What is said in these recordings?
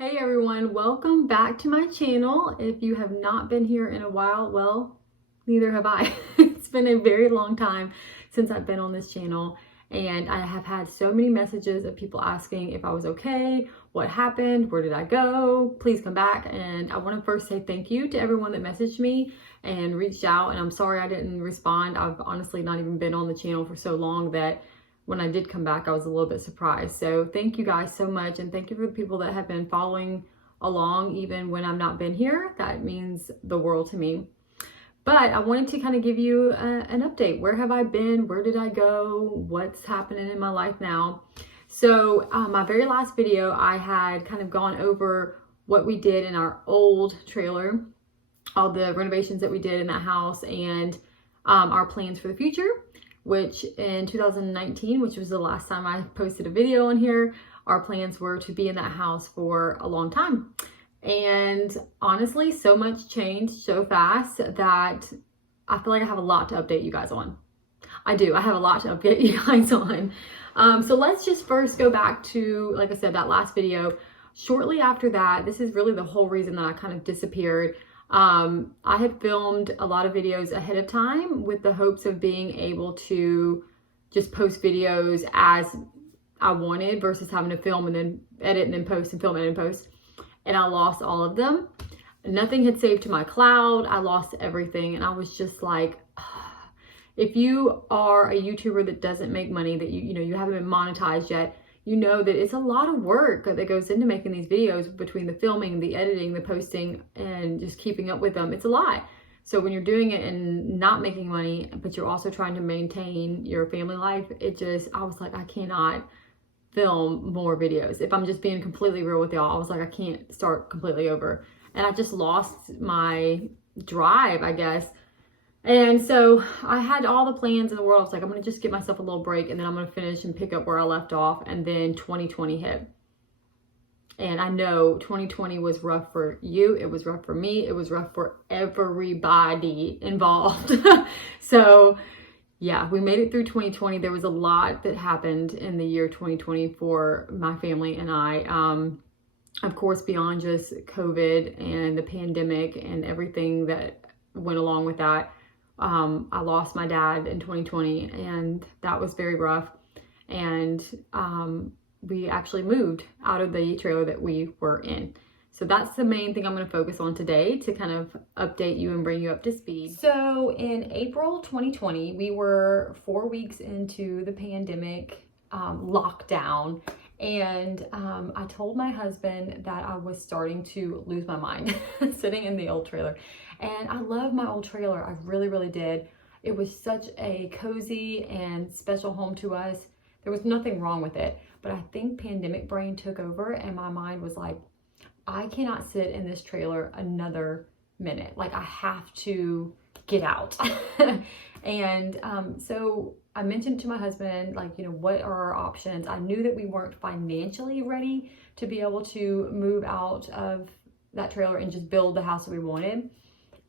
Hey everyone, welcome back to my channel. If you have not been here in a while, well, neither have I. It's been a very long time since I've been on this channel, and I have had so many messages of people asking if I was okay, what happened, where did I go, please come back. And I want to first say thank you to everyone that messaged me and reached out, and I'm sorry I didn't respond. I've honestly not even been on the channel for so long that when I did come back, I was a little bit surprised. So thank you guys so much. And thank you for the people that have been following along even when I've not been here. That means the world to me. But I wanted to kind of give you an update. Where have I been? Where did I go? What's happening in my life now? So my very last video, I had kind of gone over what we did in our old trailer, all the renovations that we did in that house, and our plans for the future. Which in 2019, which was the last time I posted a video on here, our plans were to be in that house for a long time. And honestly, so much changed so fast that I feel like I have a lot to update you guys on. I have a lot to update you guys on. So let's just first go back to, like I said, that last video. Shortly after that, this is really the whole reason that I kind of disappeared. I had filmed a lot of videos ahead of time with the hopes of being able to just post videos as I wanted versus having to film and then edit and then post and film and then post. And I lost all of them. Nothing had saved to my cloud. I lost everything. And I was just like, if you are a YouTuber that doesn't make money, that you haven't been monetized yet, you know that it's a lot of work that goes into making these videos, between the filming, the editing, the posting, and just keeping up with them. It's a lot. So when you're doing it and not making money, but you're also trying to maintain your family life, I was like, I cannot film more videos. If I'm just being completely real with y'all, I was like, I can't start completely over. And I just lost my drive, I guess. And so I had all the plans in the world. I was like, I'm going to just give myself a little break, and then I'm going to finish and pick up where I left off. And then 2020 hit. And I know 2020 was rough for you. It was rough for me. It was rough for everybody involved. So yeah, we made it through 2020. There was a lot that happened in the year 2020 for my family and I. Of course, beyond just COVID and the pandemic and everything that went along with that. I lost my dad in 2020, and that was very rough. And we actually moved out of the trailer that we were in. So that's the main thing I'm going to focus on today, to kind of update you and bring you up to speed. So in April 2020, we were 4 weeks into the pandemic lockdown. And I told my husband that I was starting to lose my mind sitting in the old trailer. And I love my old trailer. I really, really did. It was such a cozy and special home to us. There was nothing wrong with it. But I think pandemic brain took over, and my mind was like, I cannot sit in this trailer another minute. Like, I have to get out. And so I mentioned to my husband, like, what are our options? I knew that we weren't financially ready to be able to move out of that trailer and just build the house that we wanted.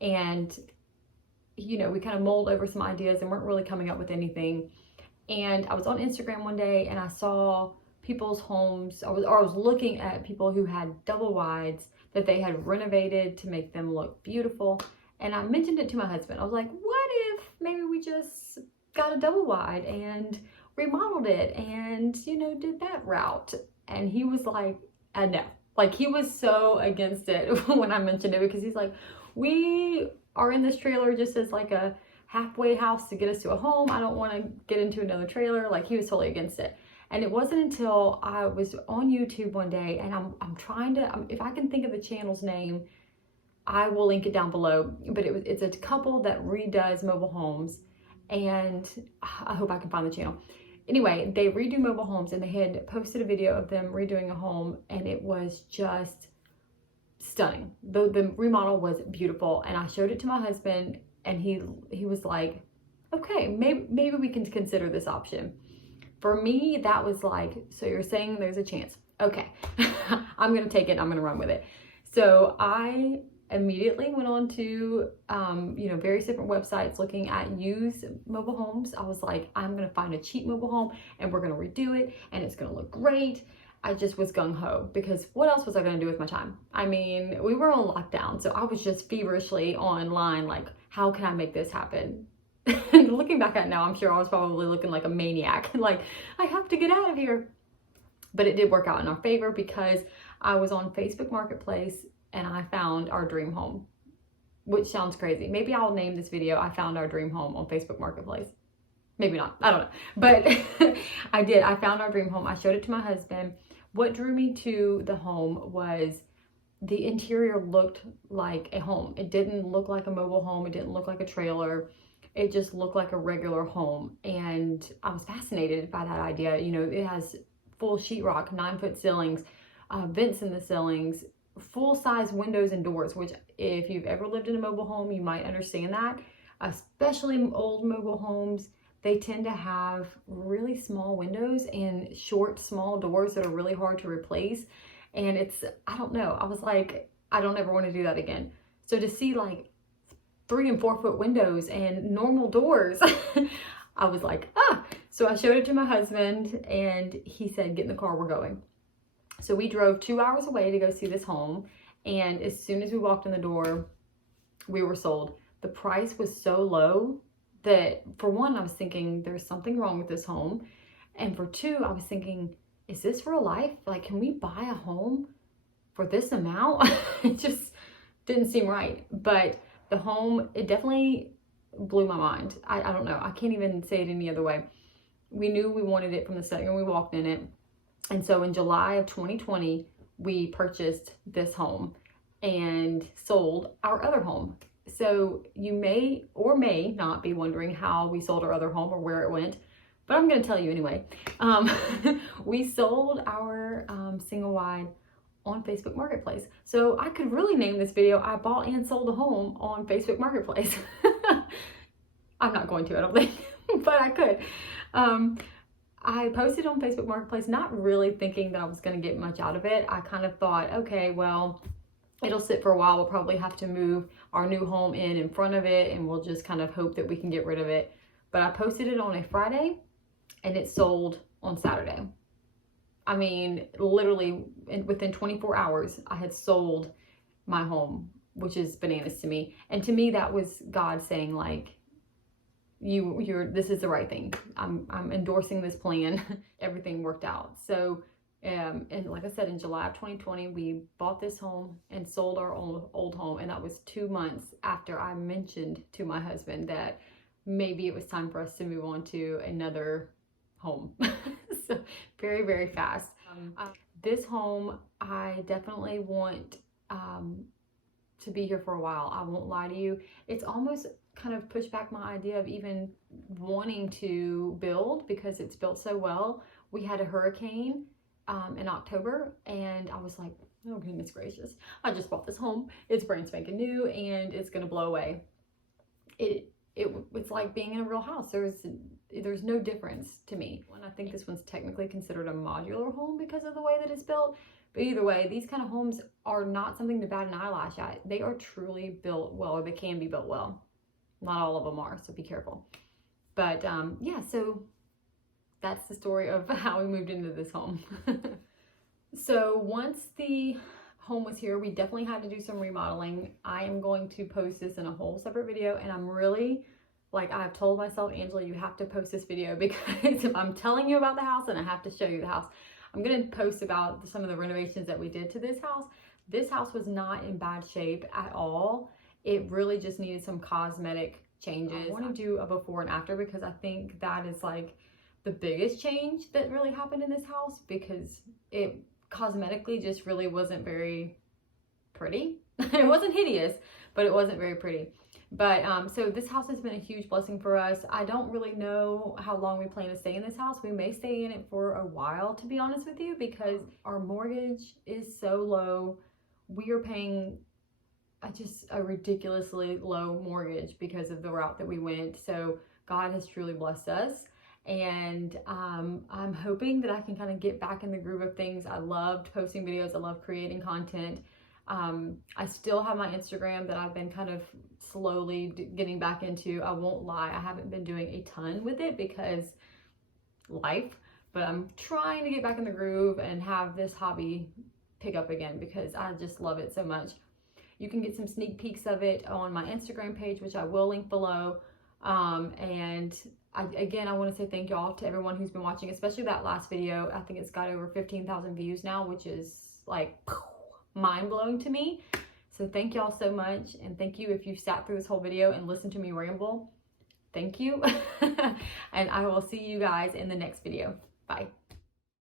And, we kind of mulled over some ideas and weren't really coming up with anything. And I was on Instagram one day and I saw people's homes. I was looking at people who had double wides that they had renovated to make them look beautiful. And I mentioned it to my husband. I was like, what if maybe we just got a double wide and remodeled it and, did that route? And he was like, no. Like, he was so against it when I mentioned it, because he's like, we are in this trailer just as like a halfway house to get us to a home. I don't want to get into another trailer. Like, he was totally against it. And it wasn't until I was on YouTube one day, and I'm trying to, if I can think of the channel's name, I will link it down below. But it's a couple that redoes mobile homes, and I hope I can find the channel. Anyway, they redo mobile homes, and they had posted a video of them redoing a home, and it was just stunning. The remodel was beautiful, and I showed it to my husband, and he was like, okay, maybe we can consider this option. For me, that was like, so you're saying there's a chance. Okay, I'm going to take it. I'm going to run with it. So I immediately went on to, various different websites looking at used mobile homes. I was like, I'm going to find a cheap mobile home and we're going to redo it and it's going to look great. I just was gung-ho because what else was I going to do with my time? I mean, we were on lockdown, so I was just feverishly online, like, how can I make this happen? And looking back at it now, I'm sure I was probably looking like a maniac, like, I have to get out of here. But it did work out in our favor because I was on Facebook Marketplace and I found our dream home, which sounds crazy. Maybe I'll name this video, I found our dream home on Facebook Marketplace. Maybe not, I don't know. But I did, I found our dream home. I showed it to my husband. What drew me to the home was the interior looked like a home. It didn't look like a mobile home. It didn't look like a trailer. It just looked like a regular home. And I was fascinated by that idea. You know, it has full sheetrock, 9-foot ceilings, vents in the ceilings, full-size windows and doors, which if you've ever lived in a mobile home, you might understand that. Especially old mobile homes, they tend to have really small windows and short, small doors that are really hard to replace. And it's, I don't know, I was like, I don't ever want to do that again. So to see like 3 and 4 foot windows and normal doors, I was like, ah. So I showed it to my husband and he said, get in the car, we're going. So we drove 2 hours away to go see this home. And as soon as we walked in the door, we were sold. The price was so low that for one, I was thinking there's something wrong with this home. And for two, I was thinking, is this real life? Like, can we buy a home for this amount? It just didn't seem right. But the home, it definitely blew my mind. I don't know. I can't even say it any other way. We knew we wanted it from the second we walked in it. And so in July of 2020, we purchased this home and sold our other home. So you may or may not be wondering how we sold our other home or where it went, but I'm going to tell you anyway. We sold our single wide on Facebook Marketplace. So I could really name this video, I bought and sold a home on Facebook Marketplace. I'm not going to, I don't think, but I could. I posted on Facebook Marketplace, not really thinking that I was going to get much out of it. I kind of thought, okay, well, it'll sit for a while. We'll probably have to move our new home in front of it, and we'll just kind of hope that we can get rid of it. But I posted it on a Friday, and it sold on Saturday. I mean, literally within 24 hours, I had sold my home, which is bananas to me. And to me, that was God saying, like, this is the right thing. I'm endorsing this plan. Everything worked out. So, and like I said, in July of 2020, we bought this home and sold our old home. And that was 2 months after I mentioned to my husband that maybe it was time for us to move on to another home. So very, very fast. This home, I definitely want to be here for a while. I won't lie to you. It's almost kind of pushed back my idea of even wanting to build because it's built so well. We had a hurricane in October, and I was like, oh goodness gracious, I just bought this home. It's brand spanking new and it's gonna blow away. It's like being in a real house. There's no difference to me. And I think this one's technically considered a modular home because of the way that it's built. But either way, these kind of homes are not something to bat an eyelash at. They are truly built well, or they can be built well. Not all of them are, so be careful. But yeah, so that's the story of how we moved into this home. So once the home was here, we definitely had to do some remodeling. I am going to post this in a whole separate video, and I'm really, like, I've told myself, Angela, you have to post this video because if I'm telling you about the house, then I have to show you the house. I'm going to post about some of the renovations that we did to this house. This house was not in bad shape at all. It really just needed some cosmetic changes. I want to do a before and after because I think that is like the biggest change that really happened in this house, because it cosmetically just really wasn't very pretty. It wasn't hideous, but it wasn't very pretty. But so this house has been a huge blessing for us. I don't really know how long we plan to stay in this house. We may stay in it for a while, to be honest with you, because our mortgage is so low. We are paying just a ridiculously low mortgage because of the route that we went. So God has truly blessed us. And I'm hoping that I can kind of get back in the groove of things. I loved posting videos. I love creating content. I still have my Instagram that I've been kind of slowly getting back into. I won't lie, I haven't been doing a ton with it because life, but I'm trying to get back in the groove and have this hobby pick up again because I just love it so much. You can get some sneak peeks of it on my Instagram page, which I will link below. And again, I want to say thank y'all to everyone who's been watching, especially that last video. I think it's got over 15,000 views now, which is like mind-blowing to me. So thank y'all so much. And thank you if you sat through this whole video and listened to me ramble. Thank you. And I will see you guys in the next video. Bye.